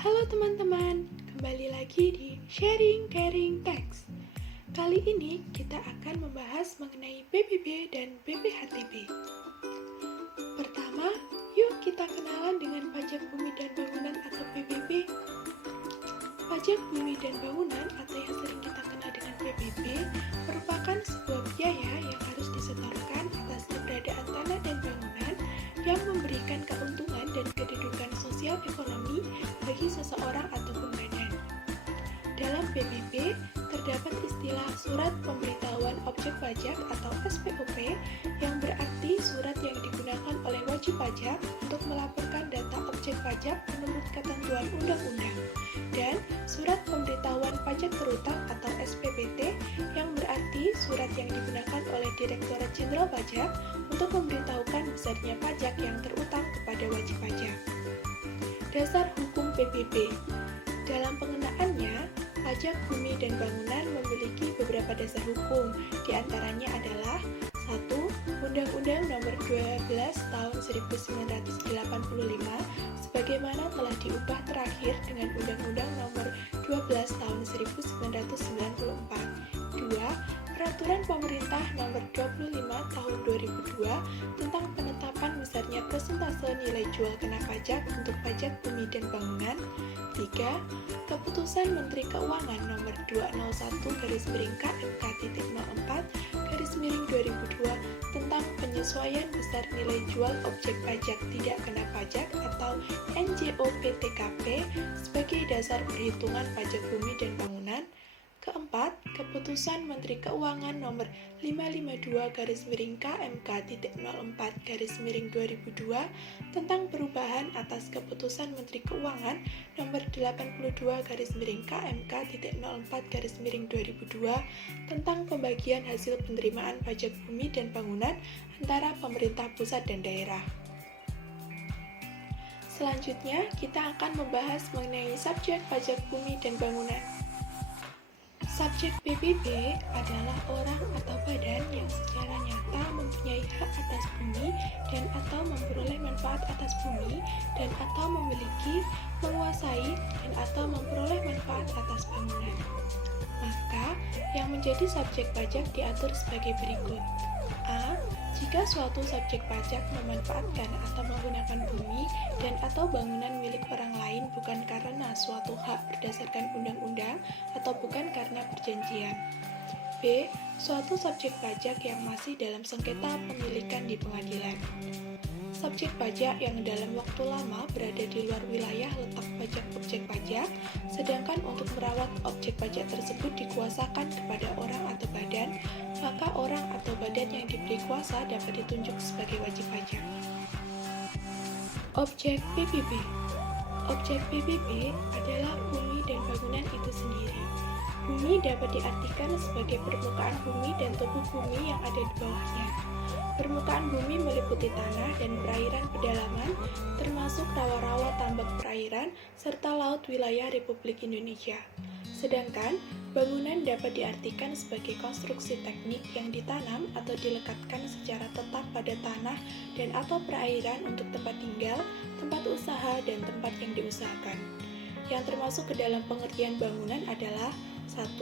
Halo teman-teman, kembali lagi di Sharing Caring Text. Kali ini kita akan membahas mengenai PBB dan BPHTB. Pertama, yuk kita kenalan dengan pajak bumi dan bangunan atau PBB. Pajak bumi dan bangunan atau yang sering kita kenal dengan PBB merupakan sebuah biaya yang harus disetorkan atas keberadaan tanah dan bangunan yang memberikan keuntungan dan kedudukan sosial ekonomi bagi seseorang ataupun badan. Dalam PBB, terdapat istilah Surat Pemberitahuan Objek Pajak atau SPOP yang berarti surat yang digunakan oleh wajib pajak untuk melaporkan data objek pajak menurut ketentuan undang-undang, dan Surat Pemberitahuan Pajak Terutang atau SPPT yang berarti surat yang digunakan oleh Direktorat Jenderal Pajak untuk memberitahukan besarnya pajak yang terutang kepada wajib pajak. Dasar hukum PBB. Dalam pengenaannya, pajak bumi dan bangunan memiliki beberapa dasar hukum. Di antaranya adalah 1. Undang-Undang Nomor 12 Tahun 1985 sebagaimana telah diubah terakhir dengan Undang-Undang Nomor 12 Tahun 1994. 2. Peraturan Pemerintah Nomor 25 Tahun 2002 tentang penetapan besarnya persentase nilai jual kena pajak untuk pajak bumi dan bangunan. 3. Keputusan Menteri Keuangan Nomor 201/KMK.04/2002 tentang penyesuaian besar nilai jual objek pajak tidak kena pajak atau NJOPTKP sebagai dasar perhitungan pajak bumi dan bangunan. Keempat, Keputusan Menteri Keuangan Nomor 552/KMK.04/2002 tentang perubahan atas Keputusan Menteri Keuangan Nomor 82/KMK.04/2002 tentang pembagian hasil penerimaan pajak bumi dan bangunan antara pemerintah pusat dan daerah. Selanjutnya, kita akan membahas mengenai subjek pajak bumi dan bangunan. Subjek PBB adalah orang atau badan yang secara nyata mempunyai hak atas bumi dan atau memperoleh manfaat atas bumi dan atau memiliki, menguasai, dan atau memperoleh manfaat atas bangunan. Maka, yang menjadi subjek pajak diatur sebagai berikut. A. Jika suatu subjek pajak memanfaatkan atau menggunakan bumi dan atau bangunan milik orang lain bukan karena suatu hak berdasarkan undang-undang atau bukan karena perjanjian. B. Suatu subjek pajak yang masih dalam sengketa pemilikan di pengadilan. Subjek pajak yang dalam waktu lama berada di luar wilayah letak pajak objek pajak, sedangkan untuk merawat objek pajak tersebut dikuasakan kepada orang atau badan, maka orang atau badan yang diberi kuasa dapat ditunjuk sebagai wajib pajak. Objek PBB. Objek PBB adalah bumi dan bangunan itu sendiri. Bumi dapat diartikan sebagai permukaan bumi dan tubuh bumi yang ada di bawahnya. Permukaan bumi meliputi tanah dan perairan pedalaman, termasuk rawa-rawa tambak perairan, serta laut wilayah Republik Indonesia. Sedangkan, bangunan dapat diartikan sebagai konstruksi teknik yang ditanam atau dilekatkan secara tetap pada tanah dan atau perairan untuk tempat tinggal, tempat usaha, dan tempat yang diusahakan. Yang termasuk ke dalam pengertian bangunan adalah 1.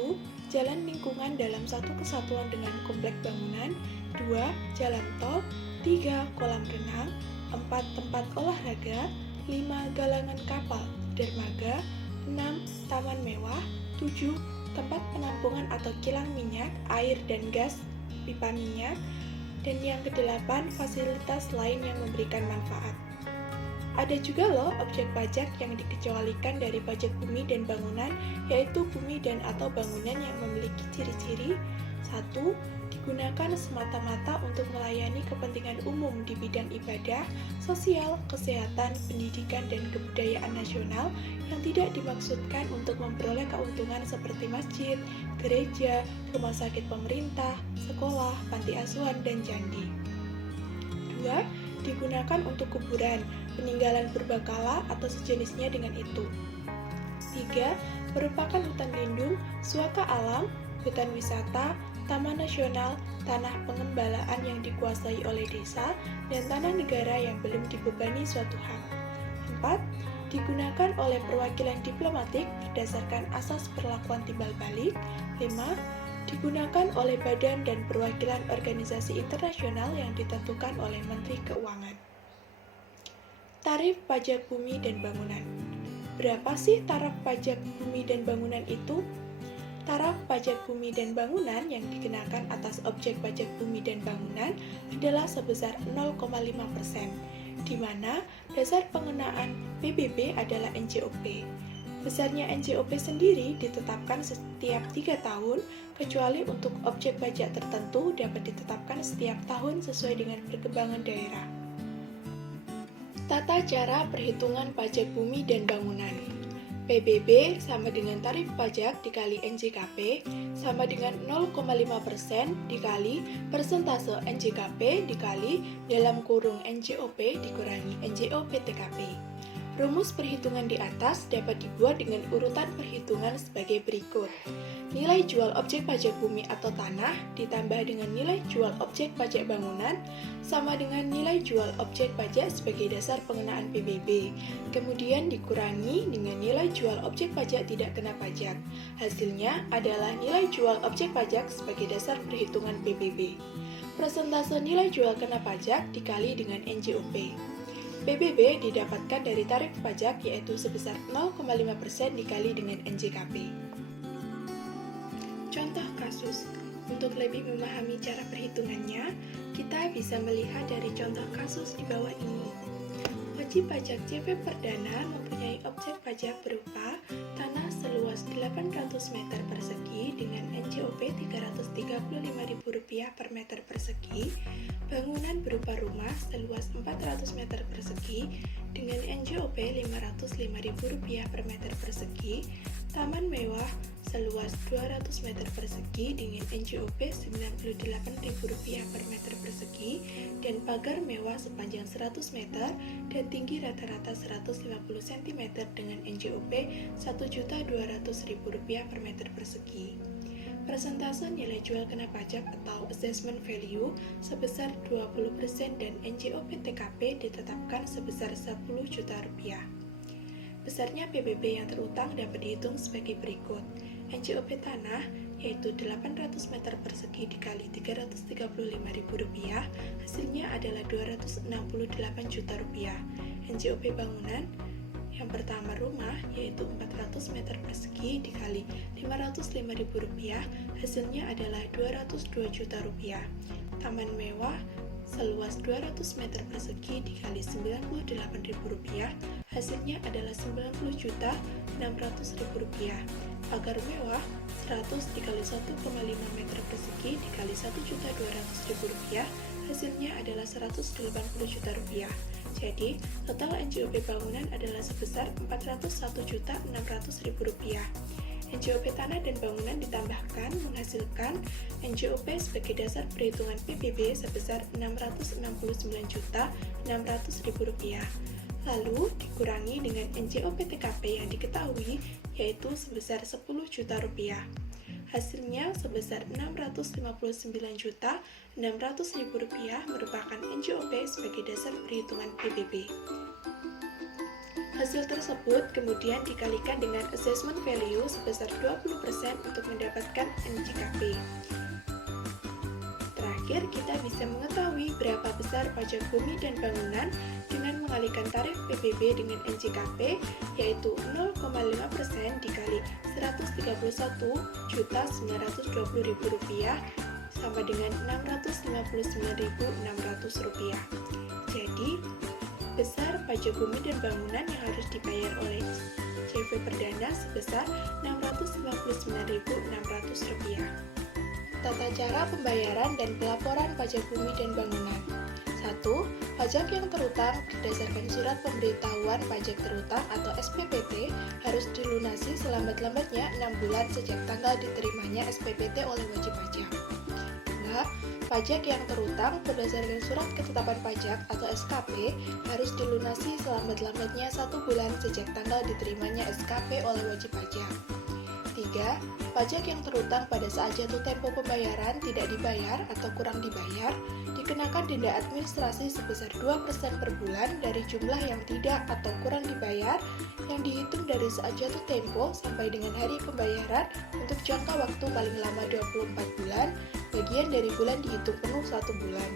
Jalan lingkungan dalam satu kesatuan dengan komplek bangunan. 2. Jalan tol. 3. Kolam renang. 4. Tempat olahraga. 5. Galangan kapal, dermaga. 6. Taman mewah. 7. Tempat penampungan atau kilang minyak, air dan gas, pipa minyak. Dan yang ke-8, fasilitas lain yang memberikan manfaat. Ada juga loh objek pajak yang dikecualikan dari pajak bumi dan bangunan, yaitu bumi dan atau bangunan yang memiliki ciri-ciri 1. Digunakan semata-mata untuk melayani kepentingan umum di bidang ibadah, sosial, kesehatan, pendidikan, dan kebudayaan nasional yang tidak dimaksudkan untuk memperoleh keuntungan seperti masjid, gereja, rumah sakit pemerintah, sekolah, panti asuhan, dan candi. 2. Digunakan untuk kuburan, peninggalan purbakala atau sejenisnya dengan itu. 3. Merupakan hutan lindung, suaka alam, hutan wisata, taman nasional, tanah pengembalaan yang dikuasai oleh desa, dan tanah negara yang belum dibebani suatu hak. 4. digunakan oleh perwakilan diplomatik berdasarkan asas perlakuan timbal balik. 5. Digunakan oleh badan dan perwakilan organisasi internasional yang ditentukan oleh Menteri Keuangan. Tarif pajak bumi dan bangunan. Berapa sih taraf pajak bumi dan bangunan itu? Taraf pajak bumi dan bangunan yang dikenakan atas objek pajak bumi dan bangunan adalah sebesar 0,5%, di mana dasar pengenaan PBB adalah NJOP. Besarnya NJOP sendiri ditetapkan setiap 3 tahun, kecuali untuk objek pajak tertentu dapat ditetapkan setiap tahun sesuai dengan perkembangan daerah. Tata cara perhitungan pajak bumi dan bangunan. PBB sama dengan tarif pajak dikali NJKP sama dengan 0,5% dikali persentase NJKP dikali dalam kurung NJOP dikurangi NJOP TKP. Rumus perhitungan di atas dapat dibuat dengan urutan perhitungan sebagai berikut. Nilai jual objek pajak bumi atau tanah ditambah dengan nilai jual objek pajak bangunan sama dengan nilai jual objek pajak sebagai dasar pengenaan PBB. Kemudian dikurangi dengan nilai jual objek pajak tidak kena pajak. Hasilnya adalah nilai jual objek pajak sebagai dasar perhitungan PBB. Persentase nilai jual kena pajak dikali dengan NJOP. PBB didapatkan dari tarif pajak yaitu sebesar 0,5% dikali dengan NJKP. Contoh kasus. Untuk lebih memahami cara perhitungannya, kita bisa melihat dari contoh kasus di bawah ini. Wajib pajak CV Perdana mempunyai objek pajak berupa tanah seluas 800 meter persegi dengan NJOP Rp335.000 per meter persegi, bangunan berupa rumah seluas 400 meter persegi dengan NJOP Rp505.000 per meter persegi, taman mewah seluas 200 meter persegi dengan NJOP Rp98.000 per meter persegi, dan pagar mewah sepanjang 100 meter dan tinggi rata-rata 150 cm dengan NJOP Rp1.200.000 per meter persegi. Persentase nilai jual kena pajak atau assessment value sebesar 20% dan NJOP TKP ditetapkan sebesar Rp10 juta. Besarnya PBB yang terutang dapat dihitung sebagai berikut. NJOP tanah yaitu 800 meter persegi dikali Rp335.000, hasilnya adalah Rp268 juta. NJOP bangunan yang pertama rumah yaitu 400 meter persegi dikali Rp505.000, hasilnya adalah Rp202 juta. Taman mewah seluas 200 meter persegi dikali Rp98.000, hasilnya adalah Rp90.600.000. Pagar mewah 100 dikali 1,5 meter persegi dikali Rp1.200.000, hasilnya adalah Rp180 juta. Jadi, total NJOP bangunan adalah sebesar Rp401.600.000. NJOP tanah dan bangunan ditambahkan menghasilkan NJOP sebagai dasar perhitungan PBB sebesar Rp699.600.000. Lalu dikurangi dengan NJOP TKP yang diketahui yaitu sebesar Rp10 juta. Hasilnya sebesar Rp659.600.000 merupakan NJOP sebagai dasar perhitungan PBB. Hasil tersebut kemudian dikalikan dengan assessment value sebesar 20% untuk mendapatkan NJKP. Terakhir, kita bisa mengetahui berapa besar pajak bumi dan bangunan dengan mengalikan tarif PBB dengan NJKP, yaitu 0,5% dikali Rp131.920.000 sama dengan Rp659.600. Jadi, besar pajak bumi dan bangunan yang harus dibayar oleh CV Perdana sebesar Rp659.600. Tata cara pembayaran dan pelaporan pajak bumi dan bangunan. 1. Pajak yang terutang berdasarkan surat pemberitahuan pajak terutang atau SPPT harus dilunasi selambat-lambatnya 6 bulan sejak tanggal diterimanya SPPT oleh wajib pajak. 2. Pajak yang terutang berdasarkan surat ketetapan pajak atau SKP harus dilunasi selambat-lambatnya 1 bulan sejak tanggal diterimanya SKP oleh wajib pajak. 3. Pajak yang terutang pada saat jatuh tempo pembayaran tidak dibayar atau kurang dibayar dikenakan denda administrasi sebesar 2% per bulan dari jumlah yang tidak atau kurang dibayar yang dihitung dari saat jatuh tempo sampai dengan hari pembayaran untuk jangka waktu paling lama 24 bulan, bagian dari bulan dihitung penuh 1 bulan.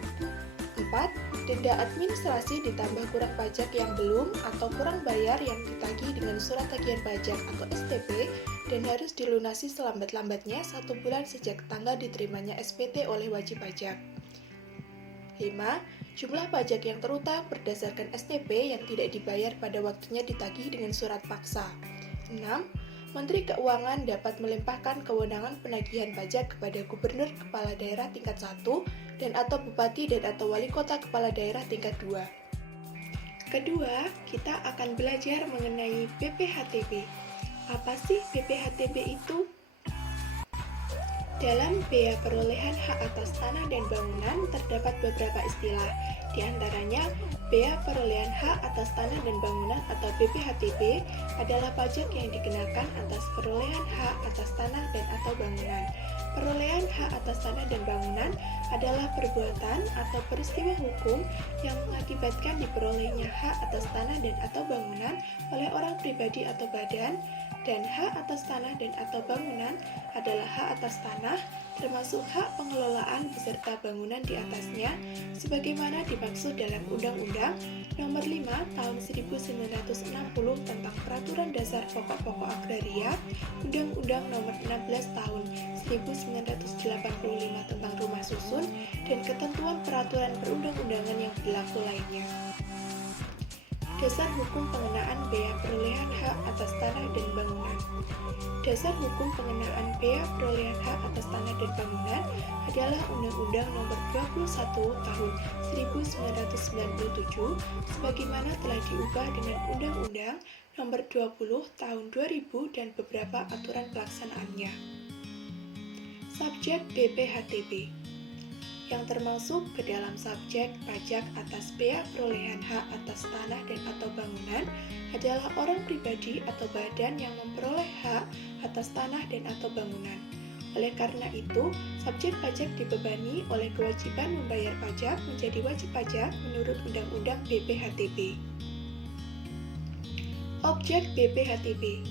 4. Denda administrasi ditambah kurang pajak yang belum atau kurang bayar yang ditagih dengan surat tagihan pajak atau STP dan harus dilunasi selambat-lambatnya 1 bulan sejak tanggal diterimanya SPT oleh wajib pajak. 5. Jumlah pajak yang terutang berdasarkan STP yang tidak dibayar pada waktunya ditagih dengan surat paksa. 6. Menteri Keuangan dapat melimpahkan kewenangan penagihan pajak kepada gubernur kepala daerah tingkat 1 dan atau bupati dan atau wali kota kepala daerah tingkat 2. Kedua, kita akan belajar mengenai BPHTB. Apa sih BPHTB itu? Dalam bea perolehan hak atas tanah dan bangunan terdapat beberapa istilah, di antaranya bea perolehan hak atas tanah dan bangunan atau BPHTB adalah pajak yang dikenakan atas perolehan hak atas tanah dan atau bangunan. Perolehan hak atas tanah dan bangunan adalah perbuatan atau peristiwa hukum yang mengakibatkan diperolehnya hak atas tanah dan atau bangunan oleh orang pribadi atau badan, dan hak atas tanah dan atau bangunan adalah hak atas tanah, termasuk hak pengelolaan beserta bangunan di atasnya, sebagaimana dimaksud dalam Undang-Undang Nomor 5 Tahun 1960 tentang Peraturan Dasar Pokok-pokok Agraria, Undang-Undang Nomor 16 Tahun 1985 tentang Rumah Susun, dan ketentuan peraturan perundang-undangan yang berlaku lainnya. Dasar hukum pengenaan bea perolehan hak atas tanah dan bangunan. Dasar hukum pengenaan bea perolehan hak atas tanah dan bangunan adalah Undang-Undang Nomor 21 Tahun 1997 sebagaimana telah diubah dengan Undang-Undang Nomor 20 Tahun 2000 dan beberapa aturan pelaksanaannya. Subjek BPHTB yang termasuk ke dalam subjek pajak atas bea perolehan hak atas tanah dan atau bangunan adalah orang pribadi atau badan yang memperoleh hak atas tanah dan atau bangunan. Oleh karena itu, subjek pajak dibebani oleh kewajiban membayar pajak menjadi wajib pajak menurut Undang-Undang BPHTB. Objek BPHTB.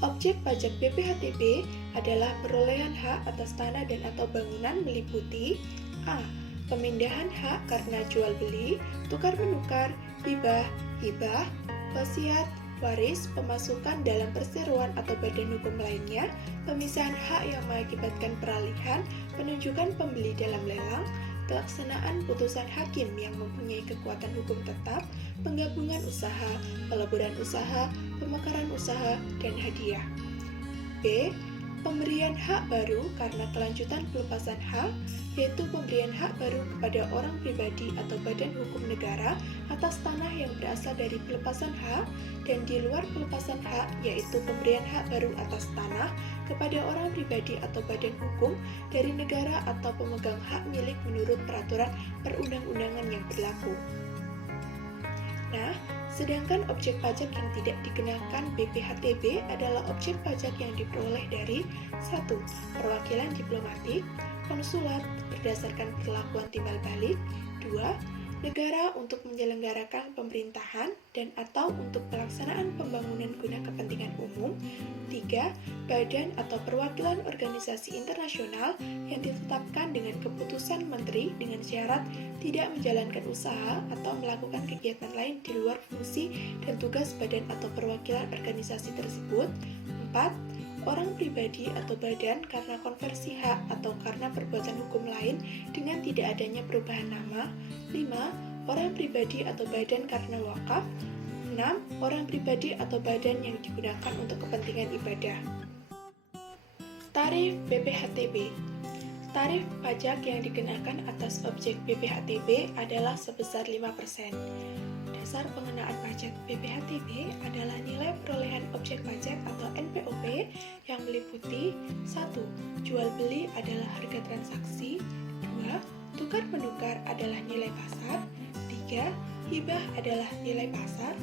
Objek pajak BPHTB adalah perolehan hak atas tanah dan atau bangunan meliputi A. Pemindahan hak karena jual beli, tukar menukar, hibah, wasiat, waris, pemasukan dalam perseroan atau badan hukum lainnya, pemisahan hak yang mengakibatkan peralihan, penunjukan pembeli dalam lelang, pelaksanaan putusan hakim yang mempunyai kekuatan hukum tetap, penggabungan usaha, peleburan usaha, pemekaran usaha, dan hadiah. B. Pemberian hak baru karena kelanjutan pelepasan hak, yaitu pemberian hak baru kepada orang pribadi atau badan hukum negara atas tanah yang berasal dari pelepasan hak, dan di luar pelepasan hak, yaitu pemberian hak baru atas tanah kepada orang pribadi atau badan hukum dari negara atau pemegang hak milik menurut peraturan perundang-undangan yang berlaku. Nah, sedangkan objek pajak yang tidak dikenakan BPHTB adalah objek pajak yang diperoleh dari 1. Perwakilan diplomatik, konsulat berdasarkan perlakuan timbal balik, 2. Negara untuk menyelenggarakan pemerintahan dan atau untuk pelaksanaan pembangunan guna kepentingan umum, 3. Badan atau perwakilan organisasi internasional yang ditetapkan dengan keputusan menteri dengan syarat tidak menjalankan usaha atau melakukan kegiatan lain di luar fungsi dan tugas badan atau perwakilan organisasi tersebut, 4. Orang pribadi atau badan karena konversi hak atau karena perbuatan hukum lain dengan tidak adanya perubahan nama, 5. Orang pribadi atau badan karena wakaf, 6. Orang pribadi atau badan yang digunakan untuk kepentingan ibadah. Tarif BPHTB. Tarif pajak yang dikenakan atas objek BPHTB adalah sebesar 5%. Dasar pengenaan pajak BPHTB adalah nilai perolehan objek pajak atau NPOP yang meliputi 1. Jual beli adalah harga transaksi, 2. Tukar menukar adalah nilai pasar, 3. Hibah adalah nilai pasar,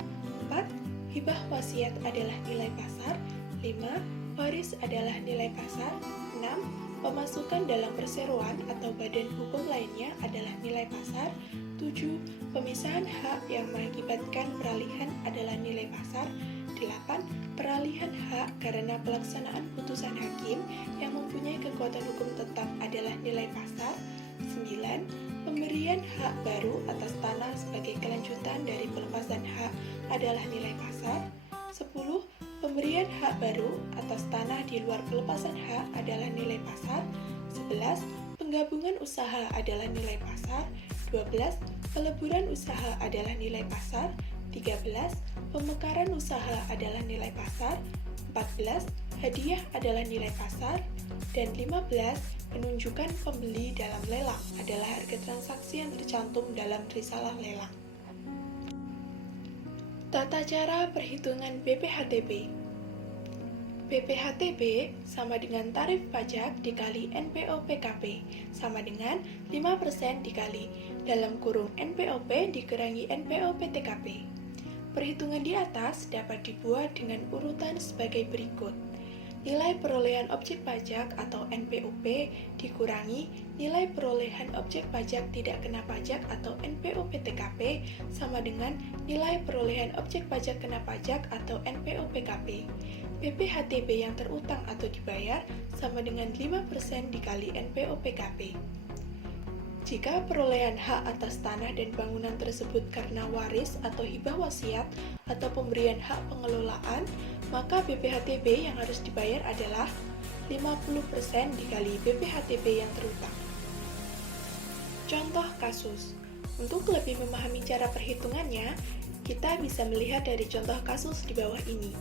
4. Hibah wasiat adalah nilai pasar, 5. Waris adalah nilai pasar, 6. Pemasukan dalam perseroan atau badan hukum lainnya adalah nilai pasar. 7. Pemisahan hak yang mengakibatkan peralihan adalah nilai pasar. 8. Peralihan hak karena pelaksanaan putusan hakim yang mempunyai kekuatan hukum tetap adalah nilai pasar. 9. Pemberian hak baru atas tanah sebagai kelanjutan dari pelepasan hak adalah nilai pasar. 10. Pemberian hak baru atas tanah di luar pelepasan hak adalah nilai pasar. 11. Penggabungan usaha adalah nilai pasar. 12. Peleburan usaha adalah nilai pasar. 13. Pemekaran usaha adalah nilai pasar. 14. Hadiah adalah nilai pasar. Dan 15. Penunjukan pembeli dalam lelang adalah harga transaksi yang tercantum dalam risalah lelang. Tata cara perhitungan BPHTB. BPHTB sama dengan tarif pajak dikali NPO PKP sama dengan 5% dikali dalam kurung NPOP dikurangi NPO PTKP. Perhitungan di atas dapat dibuat dengan urutan sebagai berikut. Nilai perolehan objek pajak atau NPOP dikurangi nilai perolehan objek pajak tidak kena pajak atau NPO PTKP sama dengan nilai perolehan objek pajak kena pajak atau NPO PKP. BPHTB yang terutang atau dibayar sama dengan 5% dikali NPO PKP. Jika perolehan hak atas tanah dan bangunan tersebut karena waris atau hibah wasiat atau pemberian hak pengelolaan, maka BPHTB yang harus dibayar adalah 50% dikali BPHTB yang terutang. Contoh kasus. Untuk lebih memahami cara perhitungannya, kita bisa melihat dari contoh kasus di bawah ini.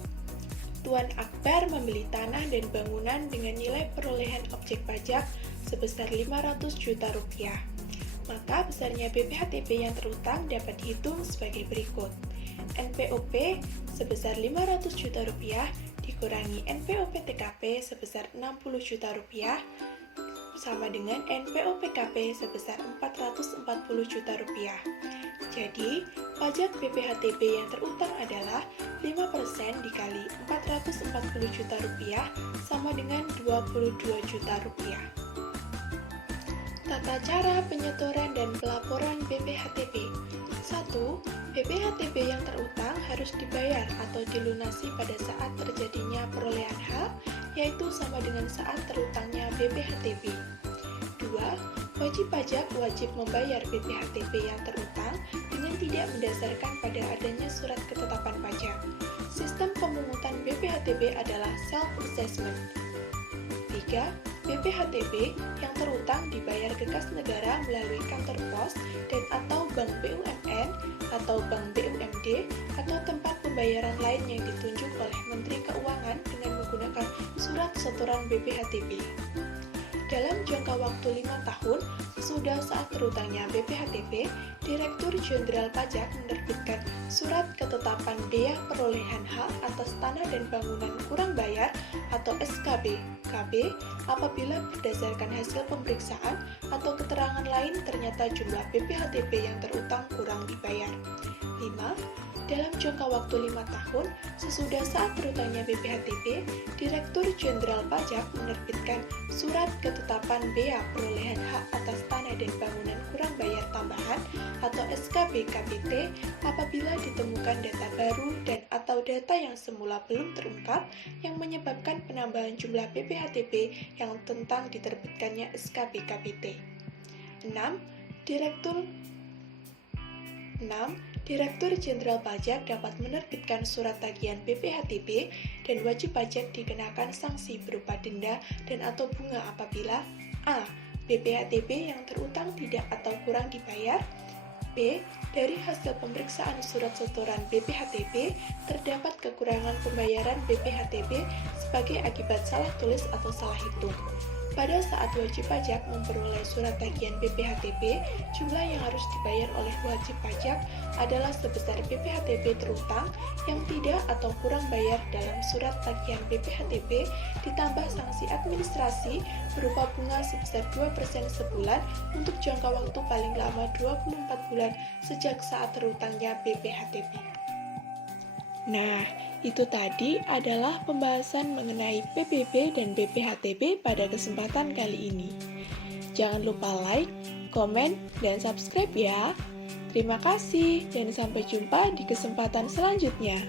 Tuan Akbar membeli tanah dan bangunan dengan nilai perolehan objek pajak sebesar 500 juta rupiah. Maka besarnya BPHTB yang terutang dapat dihitung sebagai berikut. NPOP sebesar 500 juta rupiah dikurangi NPO PTKP sebesar 60 juta rupiah sama dengan NPO PKP sebesar 440 juta rupiah. Jadi, pajak BPHTB yang terutang adalah 5% dikali 440 juta rupiah sama dengan 22 juta rupiah. Tata cara penyetoran dan pelaporan BPHTB. 1. BPHTB yang terutang harus dibayar atau dilunasi pada saat terjadinya perolehan hak, yaitu sama dengan saat terutangnya BPHTB. 2. Wajib pajak wajib membayar BPHTB yang terutang dengan tidak mendasarkan pada adanya surat ketetapan pajak. Sistem pemungutan BPHTB adalah self-assessment. 3. BPHTB yang terutang dibayar ke kas negara melalui kantor pos dan atau bank BUMN atau bank BUMD atau tempat pembayaran lain yang ditunjuk oleh Menteri Keuangan dengan menggunakan surat setoran BPHTB. Dalam jangka waktu 5 tahun sesudah saat terutangnya BPHTB, Direktur Jenderal Pajak menerbitkan Surat Ketetapan Bea Perolehan Hak atas Tanah dan Bangunan Kurang Bayar atau SKB KB apabila berdasarkan hasil pemeriksaan atau keterangan lain ternyata jumlah BPHTB yang terutang kurang dibayar. 5. Dalam jangka waktu 5 tahun sesudah saat terutangnya BPHTB, Direktur Jenderal Pajak menerbitkan Surat Ketetapan Bea Perolehan Hak atas Tanah dan Bangunan Kurang Bayar Tambahan atau SKB KBT apabila ditemukan data baru dan atau data yang semula belum terungkap yang menyebabkan penambahan jumlah BPHTB yang tentang diterbitkannya SKB KBT. 6. Direktur Jenderal Pajak dapat menerbitkan surat tagihan BPHTB dan wajib pajak dikenakan sanksi berupa denda dan atau bunga apabila a. BPHTB yang terutang tidak atau kurang dibayar, b. Dari hasil pemeriksaan surat setoran BPHTB terdapat kekurangan pembayaran BPHTB sebagai akibat salah tulis atau salah hitung. Pada saat wajib pajak memperoleh surat tagihan BPHTB, jumlah yang harus dibayar oleh wajib pajak adalah sebesar BPHTB terutang yang tidak atau kurang bayar dalam surat tagihan BPHTB ditambah sanksi administrasi berupa bunga sebesar 2% sebulan untuk jangka waktu paling lama 24 bulan sejak saat terutangnya BPHTB. 5. Nah, itu tadi adalah pembahasan mengenai PBB dan BPHTB pada kesempatan kali ini. Jangan lupa like, komen, dan subscribe ya. Terima kasih dan sampai jumpa di kesempatan selanjutnya.